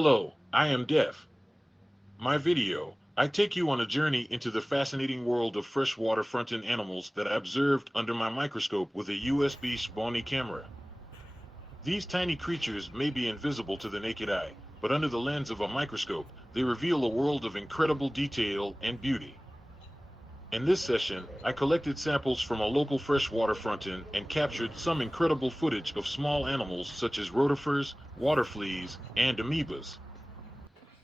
Hello, I am Def. My video, I take you on a journey into the fascinating world of freshwater frontaine animals that I observed under my microscope with a USB Svbony camera. These tiny creatures may be invisible to the naked eye, but under the lens of a microscope, they reveal a world of incredible detail and beauty. In this session, I collected samples from a local freshwater frontaine and captured some incredible footage of small animals such as rotifers, water fleas, and amoebas.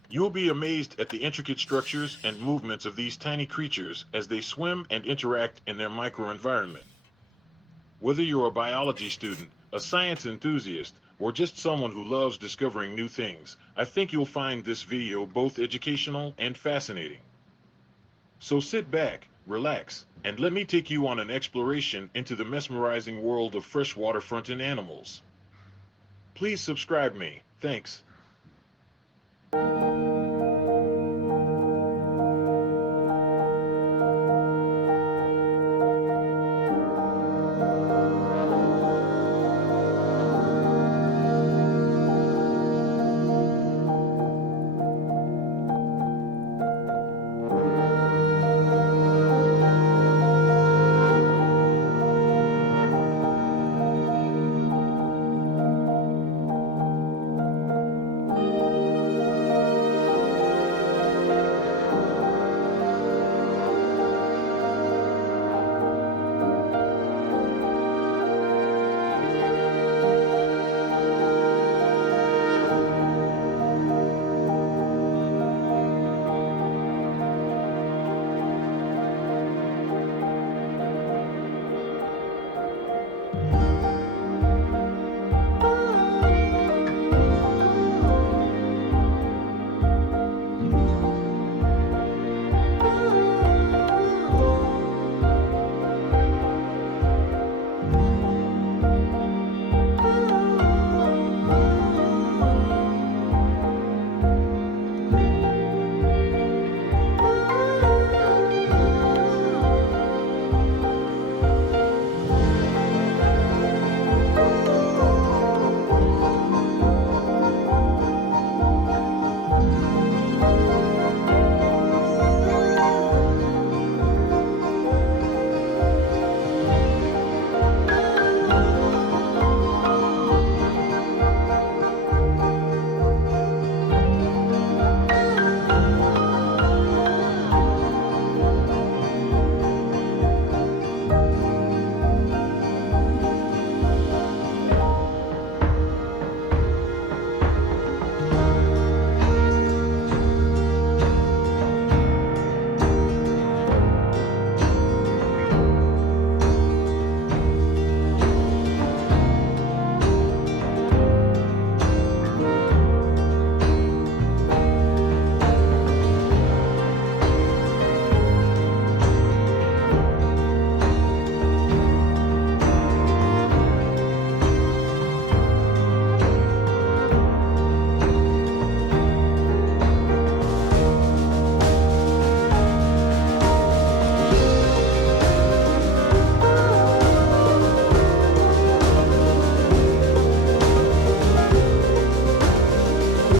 You'll be amazed at the intricate structures and movements of these tiny creatures as they swim and interact in their microenvironment. Whether you're a biology student, a science enthusiast, or just someone who loves discovering new things, I think you'll find this video both educational and fascinating. So sit back, relax, and let me take you on an exploration into the mesmerizing world of freshwater frontaine animals. Please subscribe me. Thanks.